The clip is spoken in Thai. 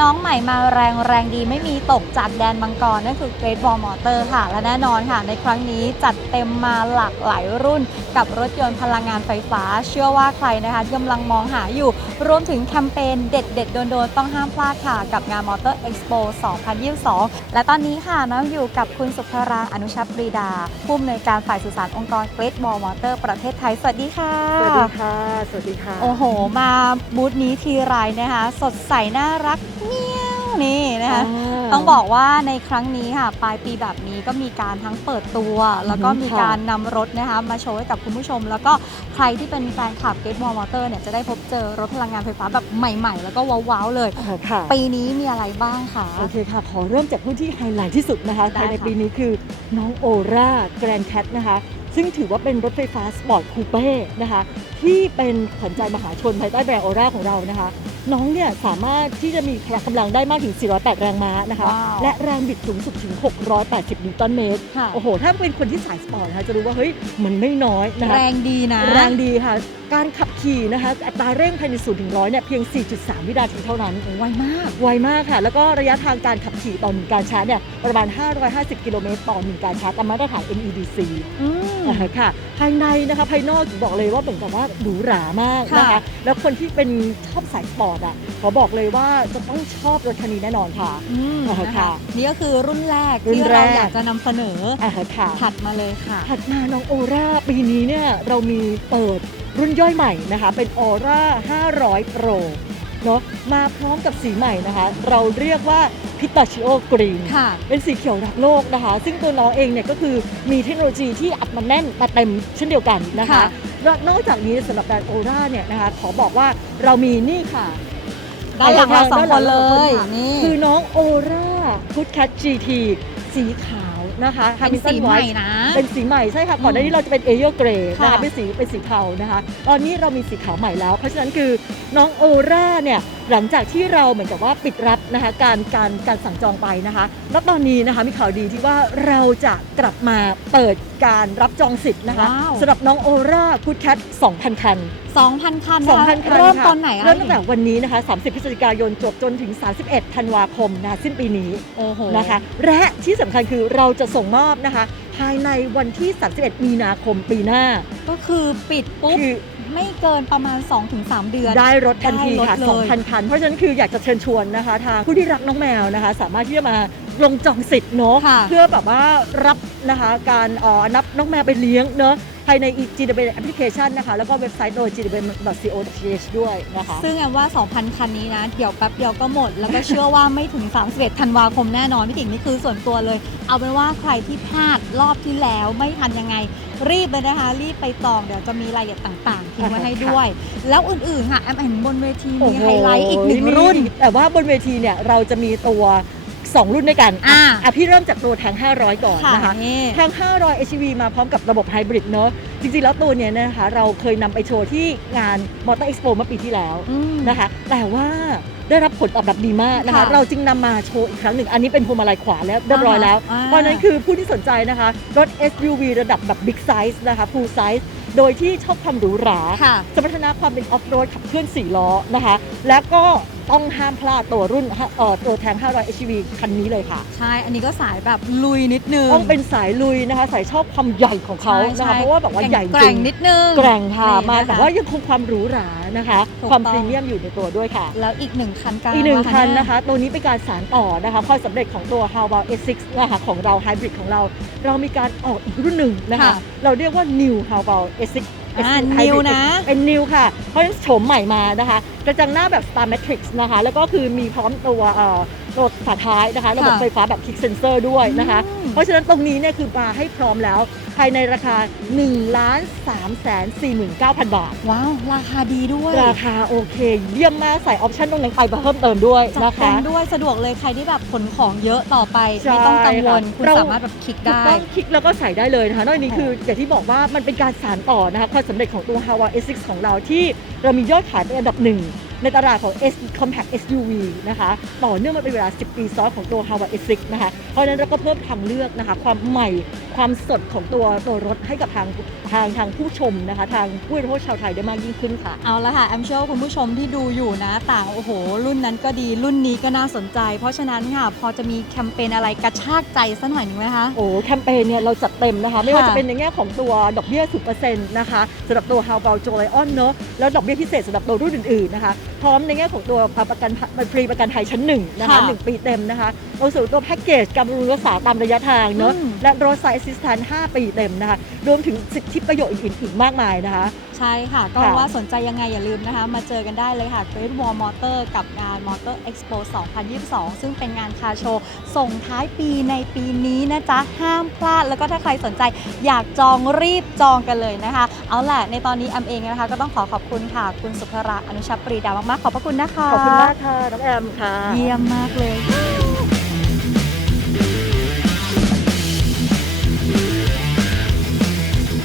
น้องใหม่มาแรงแรงดีไม่มีตกจากแดนมังกรนั่นคือ Great Wall Motor ค่ะ และแน่นอนค่ะ ในครั้งนี้จัดเต็มมาหลากหลายรุ่น กับรถยนต์พลังงานไฟฟ้า เชื่อว่าใครนะคะที่กำลังมองหาอยู่ รวมถึงแคมเปญเด็ดเด็ดๆโดนๆต้องห้ามพลาดค่ะ กับงาน Motor Expo 2022 และตอนนี้ค่ะน้องอยู่กับคุณสุภราอนุชาปรีดา ผู้อำนวยการฝ่ายสื่อสารองค์กร Great Wall Motor ประเทศไทยสวัสดีค่ะสวัสดีค่ะ สวัสดีค่ะ โอ้โห มาบูธนี้ทีไรนะคะ สดใสน่ารักเนี้ยวนี่นะคะต้องบอกว่าในครั้งนี้ค่ะปลายปีแบบนี้ก็มีการทั้งเปิดตัว แล้วก็มีการนำรถนะคะมาโชว์ให้กับคุณผู้ชม แล้วก็ใครที่เป็นแฟนคลับ Get More Motor เนี่ยจะได้พบเจอรถพลังงานไฟฟ้าแบบใหม่ ๆ แล้วก็ว้าวๆเลยอ๋อค่ะปีนี้มีอะไรบ้างคะ โอเคค่ะ ขอเริ่มจากผู้ที่ไฮไลท์ที่สุดนะคะได้ภายในค่ะ ปีนี้คือน้องโอราแกรนแคทนะคะ ซึ่งถือว่าเป็นรถไฟฟ้าสปอร์ตคูเป้นะคะ ที่เป็นขวัญใจมหาชนภายใต้แบรนด์โอราของเรานะคะ น้องเนี่ยสามารถที่จะมีพละกำลังได้มากถึง 408 แรงม้านะคะ ว้าวและแรงบิดสูงสุดถึง 680 นิวตันเมตร ค่ะ โอ้โห ถ้าเป็นคนที่สายสปอร์ตนะคะจะรู้ว่าเฮ้ยมันไม่น้อยนะคะ แรงดีนะ แรงดีค่ะ การขับขี่นะคะอัตราเร่งภายใน0ถึง100เนี่ยเพียง 4.3 วินาทีเท่านั้น ไวมาก ไวมากค่ะ แล้วก็ระยะทางการขับขี่ต่อหนึ่งการชาร์จเนี่ยประมาณ 550 กิโลเมตรต่อหนึ่งการชาร์จตามมาตรฐาน NEDC อืม อ่าค่ะ ภายในนะคะภายนอกบอกเลยว่าเหมือนกับว่าหรูหรามากนะคะค่ะแล้วคนที่เป็นชอบสายสปอร์ตอะขอบอกเลยว่าจะต้องชอบรถคันนี้แน่นอนค่ะอืมอ่านะคะค่ะ นี่ก็คือรุ่นแรกรุ่นที่แรเราก อยากจะนำเสนออ่าค่ะถัดมาเลยค่ะ ถัดมาน้องโอราปีนี้เนี่ยเรามีเปิดรุ่นย่อยใหม่นะคะ เป็นออร่า500 Pro เนาะมาพร้อมกับสีใหม่นะคะ เราเรียกว่าพิตาชิโอกรีน ค่ะ เป็นสีเขียวรักโลกนะคะ ซึ่งตัวน้องเองเนี่ยก็คือมีเทคโนโลยีที่อัดมาแน่นมาเต็มเช่นเดียวกันนะคะ ค่ะและ นอกจากนี้สำหรับแบรนด์โอราเนี่ยนะคะขอบอกว่าเรามีนี่ค่ะด้านหลังเราสองคนเลด้านหลังเราสองคนยค่ะนี่คือน้องโอราพุทคัต GT สีขาวนะคะเป็นสี Hamilton ใหม่ White นะ เป็นสีใหม่ใช่ค่ะก่อนหน้านี้เราจะเป็นเอเ e เกรย์นะคะค่ะเป็นสีเป็นสีเทานะคะ ตอนนี้เรามีสีขาวใหม่แล้ว เพราะฉะนั้นคือน้องโอราเนี่ยหลังจากที่เราเหมือนกับว่าปิดรับนะคะการการการสั่งจองไปนะคะแล้วตอนนี้นะคะมีข่าวดีที่ว่าเราจะกลับมาเปิดการรับจองสิทธิ์นะคะว้าว สำหรับน้องโอราคูดแคท2,000 คัน 2,000 คันนะคะ2,000คันเริ่มค่ะตอนไหนอะเริ่มตั้งแต่วันนี้นะคะ 30 พฤศจิกายนจบจนถึง 31 ธันวาคมนะสิ้นปีนี้โอ้โหนะคะและที่สำคัญคือเราจะส่งมอบนะคะ ภายในวันที่ 31 มีนาคมปีหน้า ก็คือปิดปุ๊บ คือ ไม่เกินประมาณ 2-3 เดือน ได้รถทันทีค่ะได้รถเลย 2,000คัน เพราะฉะนั้นคืออยากจะเชิญชวนนะคะ ทางผู้ที่รักน้องแมวนะคะ สามารถที่จะมาลงจองสิทธิ์เนาะค่ะ เพื่อแบบว่ารับนะคะ การเอ่อนับน้องแมวไปเลี้ยงเนาะ ภายใน GW แอปพลิเคชันนะคะ แล้วก็เว็บไซต์โดย gw.co.th ด้วยนะคะ ซึ่งแอมว่า 2,000 คันนี้นะ เดี๋ยวแป๊บเดียวก็หมด แล้วก็เชื่อว่าไม่ถึง 31 ธันวาคมแน่นอนพี่ติ๋งนี่คือส่วนตัวเลย เอาเป็นว่าใครที่พลาดรอบที่แล้วไม่ทันยังไง รีบเลยนะคะ รีบไปจองเดี๋ยวจะมีรายละเอียดต่างๆทิ้งไว้ให้ด้วย แล้วอื่นๆค่ะแอมเห็นบนเวทีมีไฮไลท์อีกหนึ่งมีรุ่น แต่ว่าบนเวทีเนี่ยเราจะมีตัว 2 รุ่นด้วยกันอ่าอะพี่เริ่มจากตัวแทง 500 ก่อนค่ะนะคะนี่ทาง500 HEV มาพร้อมกับระบบไฮบริดเนอะจริงๆ แล้วตัวเนี้ยนะคะ เราเคยนำไปโชว์ที่งาน Motor Expo เมื่อปีที่แล้วอืมนะคะแต่ว่าได้รับผลตอบรับดีมากนะคะ ค่ะเราจึงนำมาโชว์อีกครั้งหนึ่ง อันนี้เป็นพวงมาลัยขวาแล้วเรียบร้อยแล้ว อ่าเพราะฉะนั้นคือผู้ที่สนใจนะคะ รถ SUV ระดับแบบ Big Size นะคะ Full Size โดยที่ชอบความหรูหรา ค่ะ สมรรถนะความเป็นออฟโรดขับเคลื่อน 4 ล้อนะคะ แล้วก็ ต้องห้ามพลาดตัวรุ่นเอ่อตัวแทง 500 HEV คันนี้เลยค่ะ ใช่ อันนี้ก็สายแบบลุยนิดนึง ต้องเป็นสายลุยนะคะสายชอบความใหญ่ของเขาใช่นะคะใช่เพราะว่าแบบว่าใหญ่จแกริร่งงนิดนึง แกร่งค่ะนี่มานะคะแต่ว่ายังคงความหรูหรานะคะ ถูกความต้อง พรีเมียมอยู่ในตัวด้วยค่ะ แล้วอีกหนึ่งคันกลางอีกหนึ่งมาคันเยนะคะ ตัวนี้เป็นการสานต่อนะคะความสำเร็จของตัว h o w a l S6 นะคะของเราไฮบริดของเรา เรามีการออกอีกรุ่นหนึ่งนะคะค่ะเราเรียกว่า New h o w a l S6 อ่า S6 New Hybrid นะเป็น New ค่ะ เพราะฉะนั้นโฉมใหม่มานะคะกระจังหน้าแบบ Star Matrix นะคะ แล้วก็คือมีพร้อมตัวเอ่อตัวฝาท้ายนะคะ ระบบค่ะไฟฟ้าแบบ Kick Sensor ด้วยนะคะอืมเพราะฉะนั้นตรงนี้เนี่ยคือมาให้พร้อมแล้ว ภายในราคา1ล้าน3แสน49,000 บาท ว้าว ราคาดีด้วยราคาโอเค เยี่ยมมากใส่ออปชั่นตรงนั้นไปเพิ่มเติมด้วยจัดนะเต็คะ มด้วยสะดวกเลยใครที่แบบขนของเยอะต่อไป ใช่ไม่ต้องกังวล ค่ะคุณเรา สามารถแบบคลิกถูกได้ ต้องคลิกแล้วก็ใส่ได้เลยนะคะนอกจากนี้โอ้โหคืออย่างที่บอกว่ามันเป็นการสานต่อนะคะความสำเร็จของตัว h a w a S6 ของเราที่ เรามียอดขายเป็นอันดับหนึ่งในตลาดของ S Compact SUV นะคะต่อเนื่องมาเป็นเวลา 10 ปีซ้อนของตัว h a w a S6 นะคะเพราะฉะนั้นเราก็เพิ่มทางเลือกนะคะความใหม่ ความสดของตัวตัวรถให้กับทางทางทางผู้ชมนะคะ ทางผู้บริโภคชาวไทยได้มากยิ่งขึ้นค่ะ เอาละค่ะแอมเชื่อว่าคุณผู้ชมที่ดูอยู่นะ ต่างโอ้โห รุ่นนั้นก็ดีรุ่นนี้ก็น่าสนใจ เพราะฉะนั้นค่ะพอจะมีแคมเปญอะไรกระชากใจสักหน่อยหนึ่งไหมคะ โอ้แคมเปญเนี่ยเราจัดเต็มนะคะ ไม่ว่าค่ะจะเป็นในแง่ของตัวดอกเบี้ย 0%นะคะสำหรับตัว How About Joy On เนอะแล้วดอกเบี้ยพิเศษสำหรับตัวรุ่นอื่นๆนะคะ พร้อมในแง่ของตัวประกันฟรีประกันภัยชั้นหนึ่งนะคะค่ะหนึ่งปีเต็มนะคะเราสู่ตัวแพ็กเกจการบำรุงรักษาตามระยะทางเนอะอืมและรถไซส์ Assistant 5ปีเต็มนะคะรวมถึงสิทธิประโยชน์อื่นๆอีกมากมายนะคะ ใช่ค่ะ ก็ค่ะว่าสนใจยังไงอย่าลืมนะคะ มาเจอกันได้เลยค่ะ Great Wall Motor กับงาน Motor Expo 2022 ซึ่งเป็นงานคาร์โชว์ส่งท้ายปีในปีนี้นะจ๊ะ ห้ามพลาด แล้วก็ถ้าใครสนใจอยากจองรีบจองกันเลยนะคะ เอาแหละในตอนนี้แอมเองนะคะ ก็ต้องขอขอบคุณค่ะ คุณสุภราอนุชาปรีดามากๆ ขอบพระคุณนะคะ ขอบคุณมากค่ะ น้องแอมค่ะ เยี่ยมมากเลย